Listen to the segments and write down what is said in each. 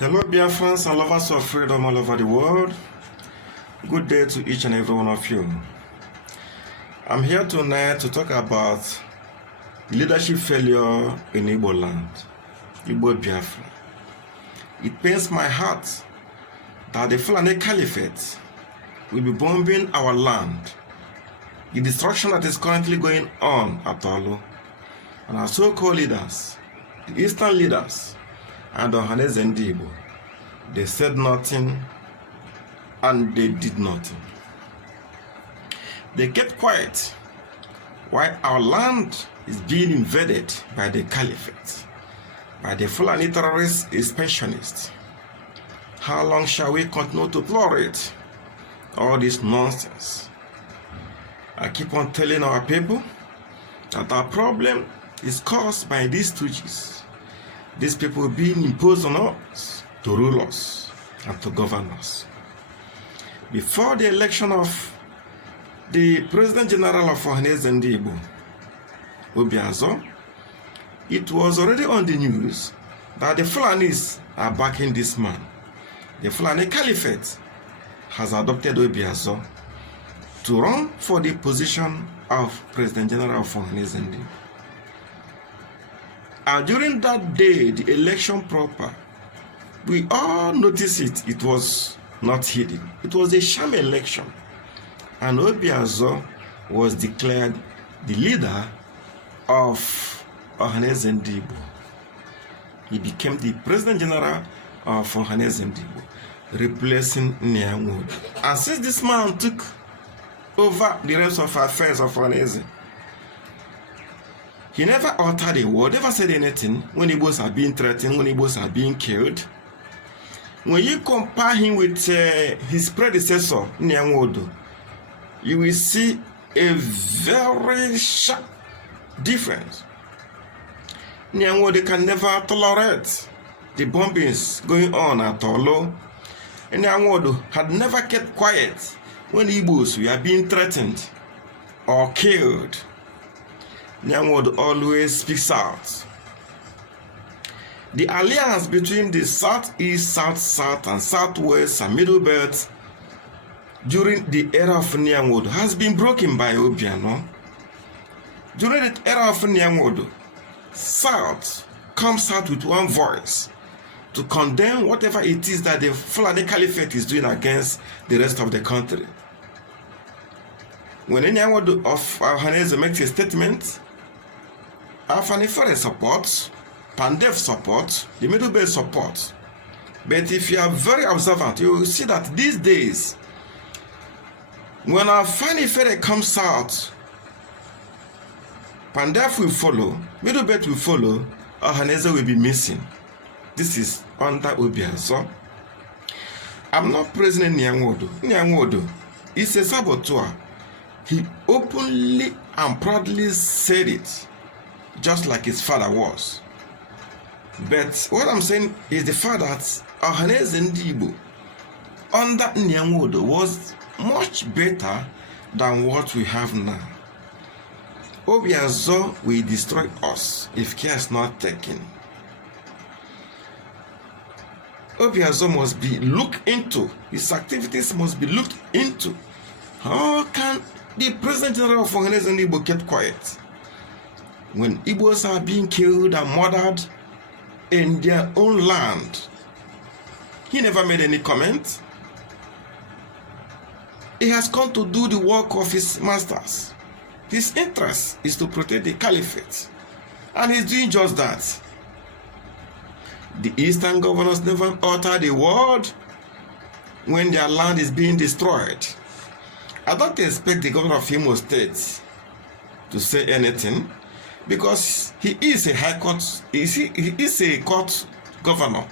Hello, dear friends and lovers of freedom all over the world. Good day to each and every one of you. I'm here tonight to talk about leadership failure in Igbo land, Igbo Biafra. It pains my heart that the Fulani Caliphate will be bombing our land. The destruction that is currently going on at Olu, and our so-called leaders, the Eastern leaders, and Ohaneze Ndigbo, they said nothing and they did nothing. They kept quiet while our land is being invaded by the Caliphate, by the Fulani terrorist expansionists. How long shall we continue to tolerate all this nonsense? I keep on telling our people that our problem is caused by these stooges. These people being imposed on us to rule us and to govern us. Before the election of the President General of Ohaneze Ndigbo, Obiazo, it was already on the news that the Fulanis are backing this man. The Fulani Caliphate has adopted Obiazo to run for the position of President General of Ohaneze Ndigbo. And during that day, the election proper, we all noticed it. It was not hidden. It was a sham election. And Obiazo was declared the leader of Ohaneze Ndigbo. He became the President General of Ohaneze Ndigbo, replacing Nyamodo. And since this man took over the rest of affairs of Ohaneze, he never uttered a word, never said anything when Igbos are being threatened, when Igbos are being killed. When you compare him with his predecessor, Nyamodo, you will see a very sharp difference. Nyamodo can never tolerate the bombings going on at Olu. And Nyamodo had never kept quiet when Igbos were being threatened or killed. Nyamodo always speaks out. The alliance between the Southeast, South-South, and Southwest and Middle Belt during the era of Nyamodo has been broken by Obiano. During the era of Nyamodo, South comes out with one voice to condemn whatever it is that the Fulani Caliphate is doing against the rest of the country. When Nyamodo of Ohaneze makes a statement, Afanifere supports, Pandef supports, the Middle Belt supports. But if you are very observant, you will see that these days, when Afanifere comes out, Pandef will follow, Middle Belt will follow, Ohaneze will be missing. This is under Obiazo. I'm not praising Nyamodo. Nyamodo is a saboteur. He openly and proudly said it, just like his father was. But what I'm saying is the fact that Ohaneze Ndigbo under Nyamodo was much better than what we have now. Obiazo will destroy us if care is not taken. Obiazo must be looked into. His activities must be looked into. How can the President General of Ohaneze Ndigbo keep quiet when Igbos are being killed and murdered in their own land? He never made any comment. He has come to do the work of his masters. His interest is to protect the Caliphate, and he's doing just that. The Eastern governors never uttered a word when their land is being destroyed. I don't expect the governor of Imo State to say anything, because he is a high court, he is a court governor,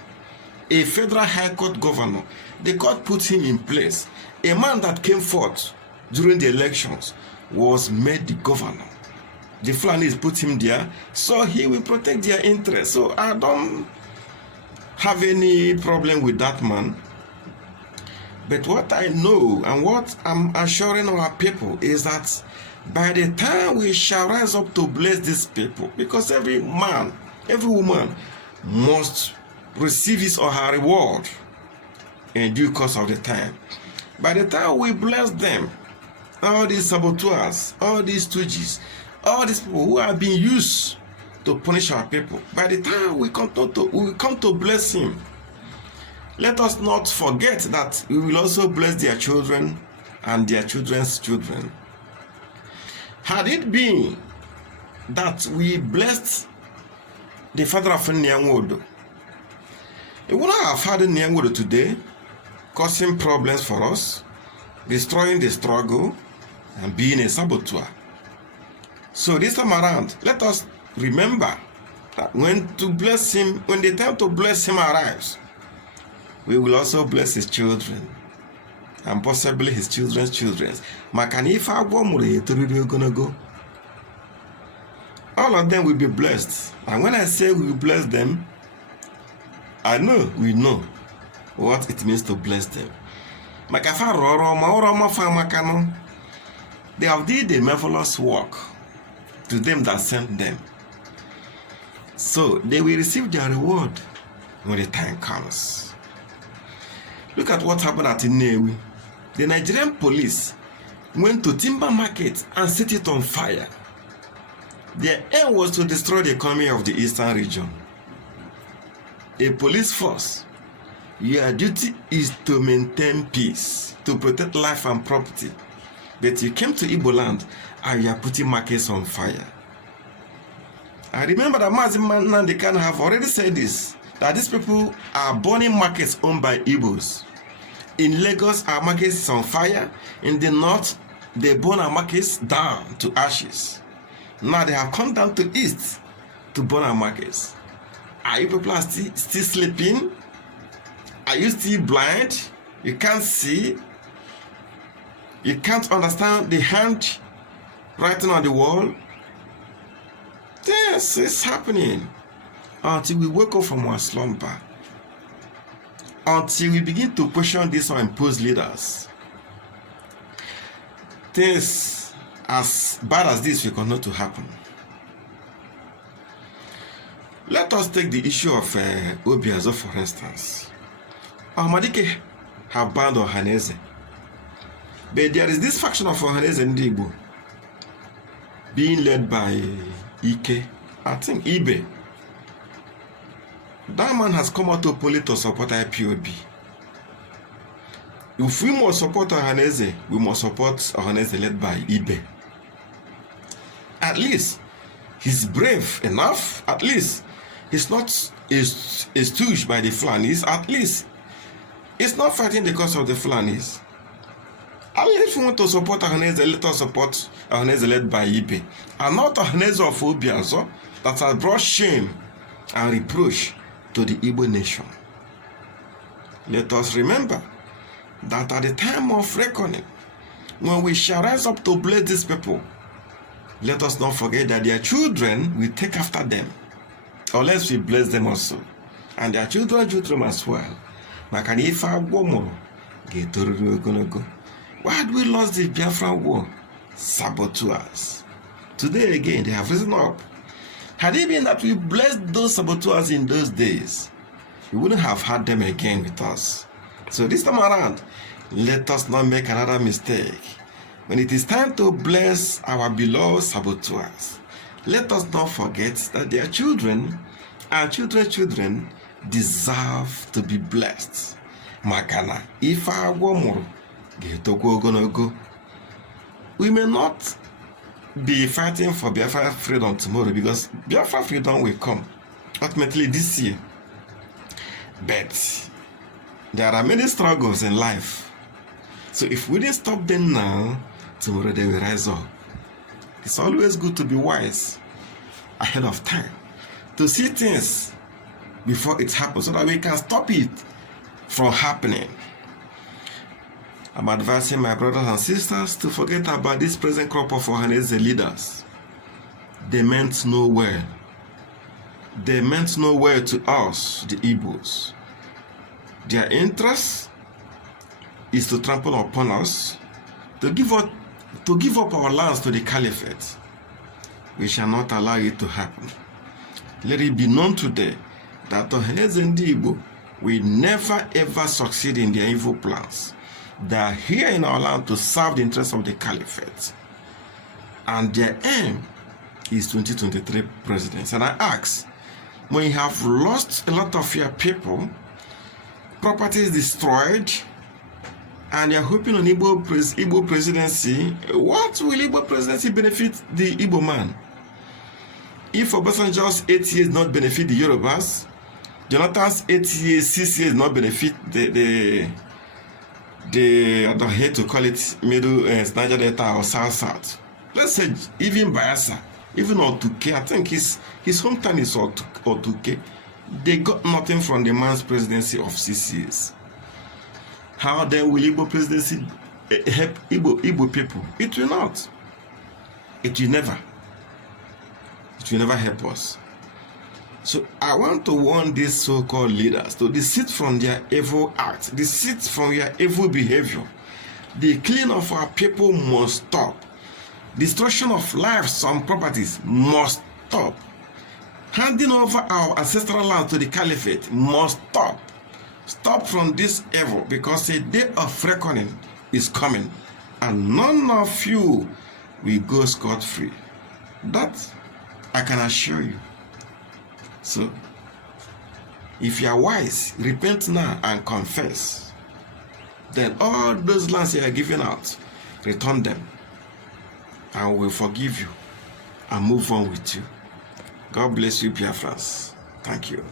a federal high court governor. The court put him in place. A man that came forth during the elections was made the governor. The Fulanis put him there, so he will protect their interests. So I don't have any problem with that man. But what I know and what I'm assuring our people is that by the time we shall rise up to bless these people, because every man, every woman must receive his or her reward in due course of the time. By the time we bless them, all these saboteurs, all these stooges, all these people who are being used to punish our people, by the time we come to bless him, let us not forget that we will also bless their children and their children's children. Had it been that we blessed the father of Nyangodo, it wouldn't have had Nyangodo today, causing problems for us, destroying the struggle, and being a saboteur. So this time around, let us remember that when the time to bless him arrives, we will also bless his children and possibly his children's children. All of them will be blessed. And when I say we will bless them, we know what it means to bless them. They have did a marvelous work to them that sent them. So they will receive their reward when the time comes. Look at what happened at Nnewi. The Nigerian police went to timber market and set it on fire. Their aim was to destroy the economy of the eastern region. A police force, your duty is to maintain peace, to protect life and property. But you came to Igbo land and you are putting markets on fire. I remember that Mazi Nnamdi Kanu have already said this, that these people are burning markets owned by Igbos. In Lagos, our markets is on fire. In the north, they burn our markets down to ashes. Now they have come down to east to burn our markets. Are you people still sleeping? Are you still blind? You can't see? You can't understand the hand writing on the wall? This is happening until we wake up from our slumber. Until we begin to question these imposed leaders. Things as bad as this will continue to happen. Let us take the issue of Obiazo for instance. Ahmadike have banned Ohaneze. But there is this faction of Ohaneze Ndigbo being led by Ike, I think Ibe. That man has come out openly to support IPOB. If we must support Ohaneze, we must support Ohaneze led by Ibe. At least he's brave enough. At least he's not stooge by the Fulanis. At least he's not fighting the cause of the Fulanis. At least if we want to support Ohaneze, let us support Ohaneze led by Ibe. And not Ohaneze of Obiazo that has brought shame and reproach to the Igbo nation. Let us remember that at the time of reckoning, when we shall rise up to bless these people, let us not forget that their children will take after them, unless we bless them also, and their children as well. Why had we lost the Biafran war? Saboteurs. Today again, they have risen up. Had it been that we blessed those saboteurs in those days, we wouldn't have had them again with us. So this time around, let us not make another mistake. When it is time to bless our beloved saboteurs, let us not forget that their children and children's children deserve to be blessed. Makana, if our woman we may not be fighting for Biafra freedom tomorrow, because Biafra freedom will come ultimately this year. But there are many struggles in life. So if we didn't stop them now, tomorrow they will rise up. It's always good to be wise ahead of time, to see things before it happens so that we can stop it from happening. I'm advising my brothers and sisters to forget about this present crop of Ohaneze leaders. They meant no well. They meant no well to us, the Igbos. Their interest is to trample upon us, to give up our lands to the caliphate. We shall not allow it to happen. Let it be known today that Ohaneze Ndi Igbo will never ever succeed in their evil plans. They are here in our land to serve the interests of the caliphate. And their aim is 2023 presidents. And I ask, when you have lost a lot of your people, properties destroyed, and you're hoping on Igbo presidency, what will Igbo presidency benefit the Igbo man? If Obasanjo's 8 years not benefit the Yorubas, Jonathan's 8 years, 6 years not benefit the I don't hate to call it Middle Niger Delta or South. Let's say even Bayelsa, even Otuke, I think his hometown is Otuke. They got nothing from the man's presidency of 6 years. How then will Igbo presidency help Igbo people? It will not. It will never. It will never help us. So I want to warn these so-called leaders to desist from their evil acts, desist from their evil behavior. The killing of our people must stop. Destruction of lives and properties must stop. Handing over our ancestral land to the caliphate must stop. Stop from this evil, because a day of reckoning is coming, and none of you will go scot-free. That I can assure you. So, if you are wise, repent now and confess. Then all those lands you are giving out, return them, and we'll forgive you and move on with you. God bless you, Biafrans. Thank you.